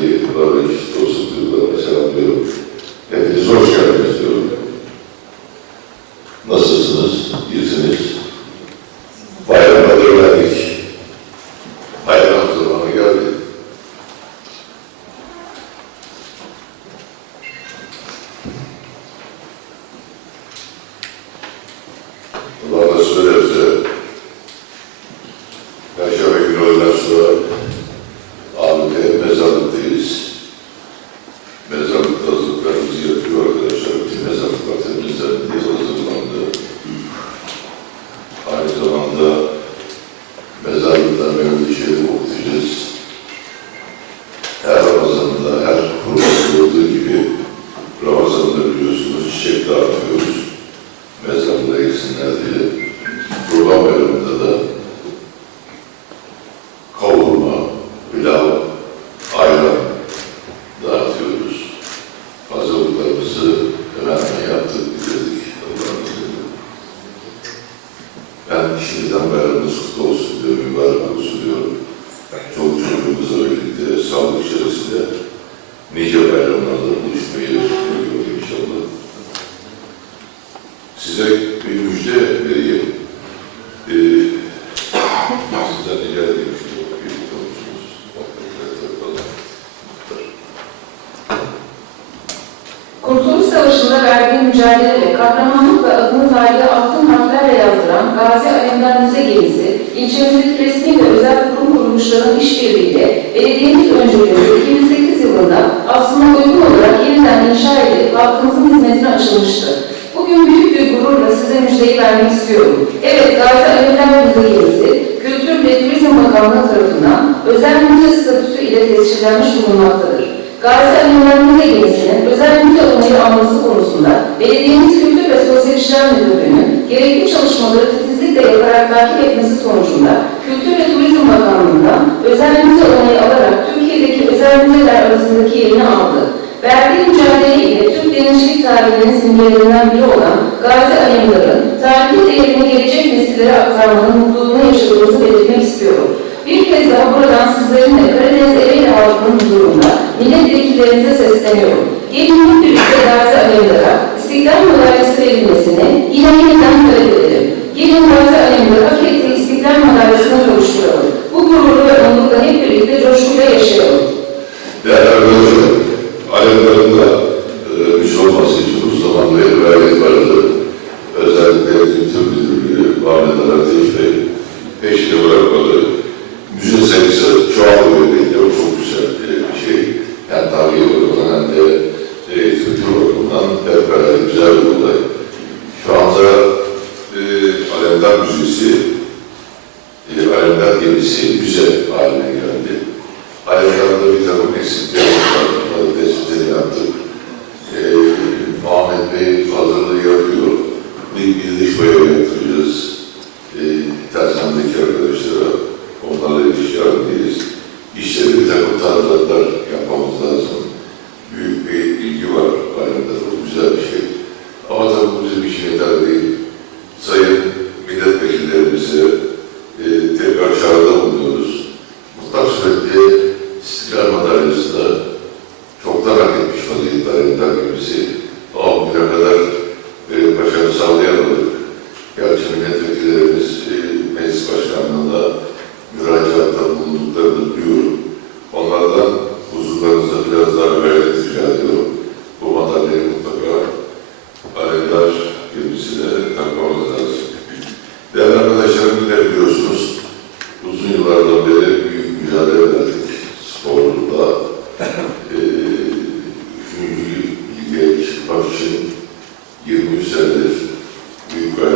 Сергея Петрович precisava era dos kuruluşlarının işbirliğiyle belediyemiz öncülüğünde 2008 yılında aslına uygun olarak yeniden inşa edilip halkımızın hizmetine açılmıştı. Bugün büyük bir gururla size müjdeyi vermek istiyorum. Evet, Gazi Ali'den müzeyimizi Kültür ve Turizm Bakanlığı tarafından özel müze statüsü ile tescillenmiş bulunmaktadır. Gazi Ali'den müzeyimizin özel müze onayı alması konusunda belediyemiz Kültür ve Sosyal İşler Müdürlüğü'nün gerekli çalışmaları titizlikle yaparak takip etmesi sonucunda yılında özel müze onayı alarak Türkiye'deki özel müzeler arasındaki yerini aldı. Verdiği mücadele ile Türk denizcilik tarihinin simgelerinden biri olan Gazi Ayımların tarihi değerini gelecek nesillere aktarmanın mutluluğunu yaşadığımızı belirtmek istiyorum. Bir kez daha buradan sizlerin de Karadeniz Ereğli halkının huzurunda milletvekillerinize sesleniyorum. Gelin birlikte Gazi Ayımlara İstiklal Madalyası verilmesini yine yeniden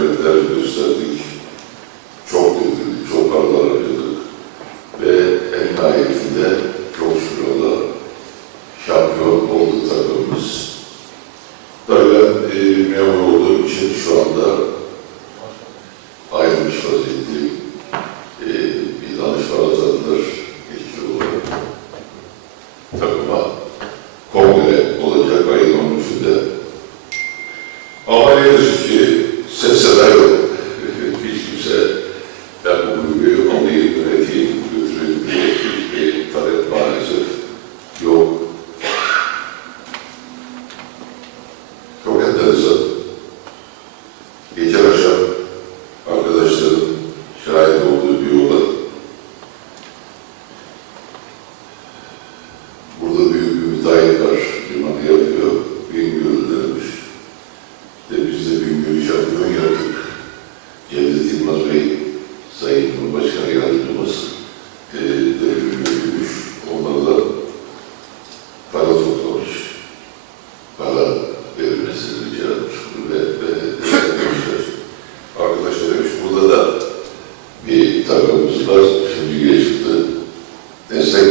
gayretler gösterdik. is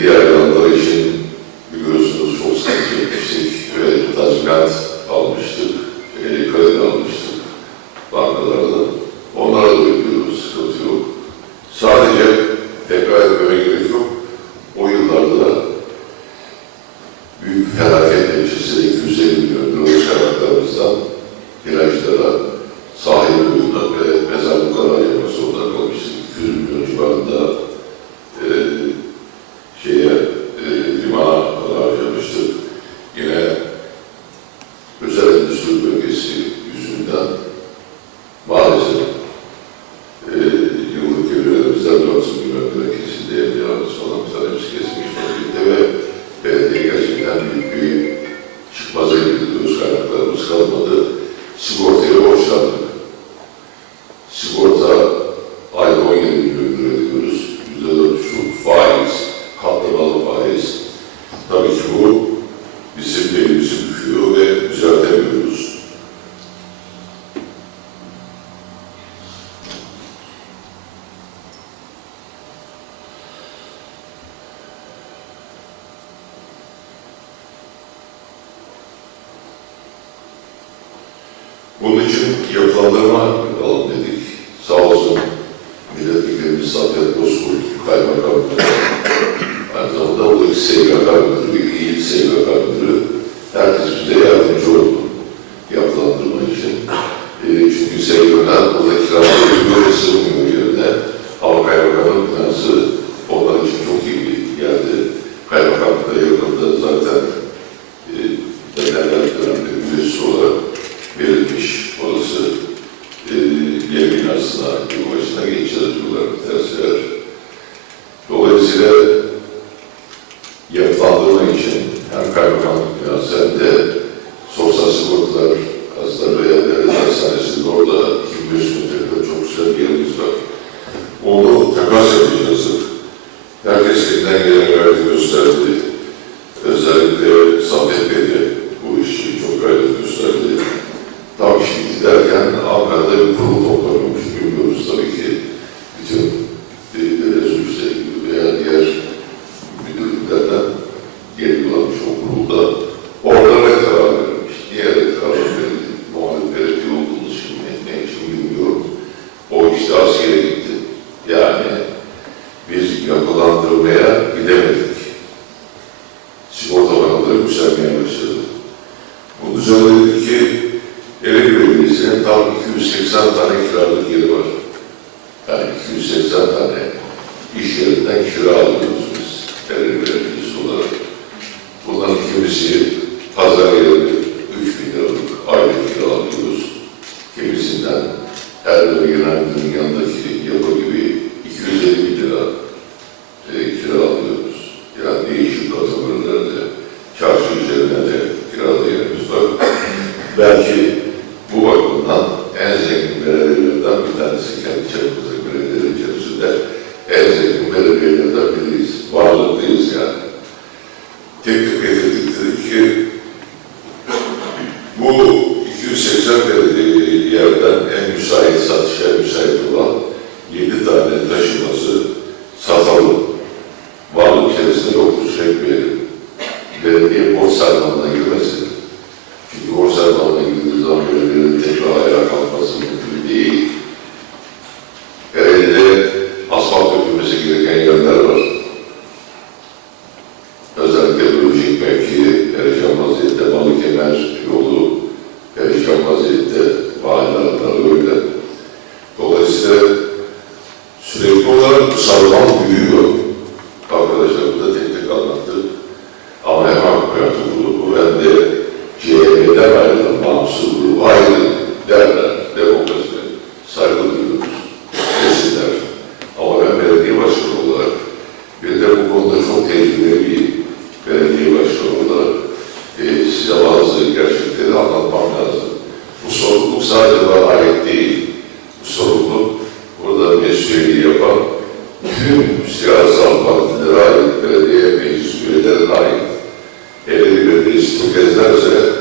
diğer alanları için Bunun için yapılandırma da, mevkii Ercan vaziyette Balıkemer yolu Ercan vaziyette teşviki yapan tüm siyasal partilere ait belediye meclis üyelerine ait. Eğer belediyesi tükezlerse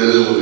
igreja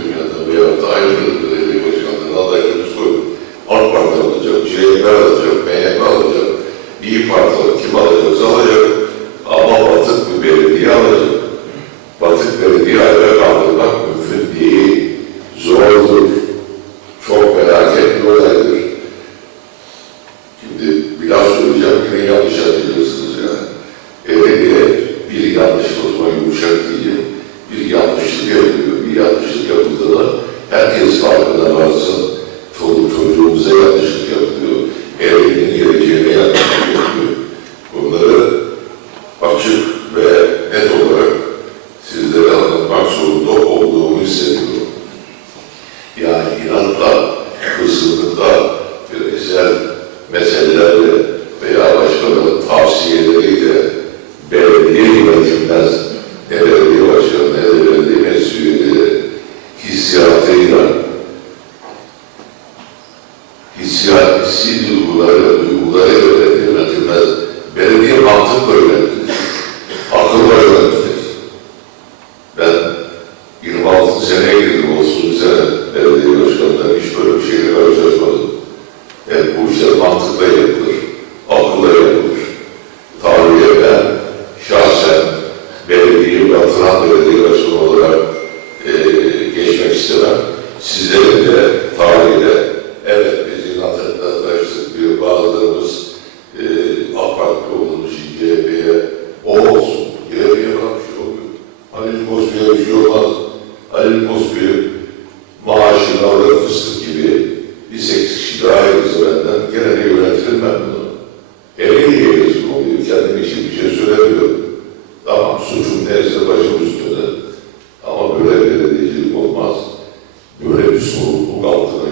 这个子特别 isso o Galo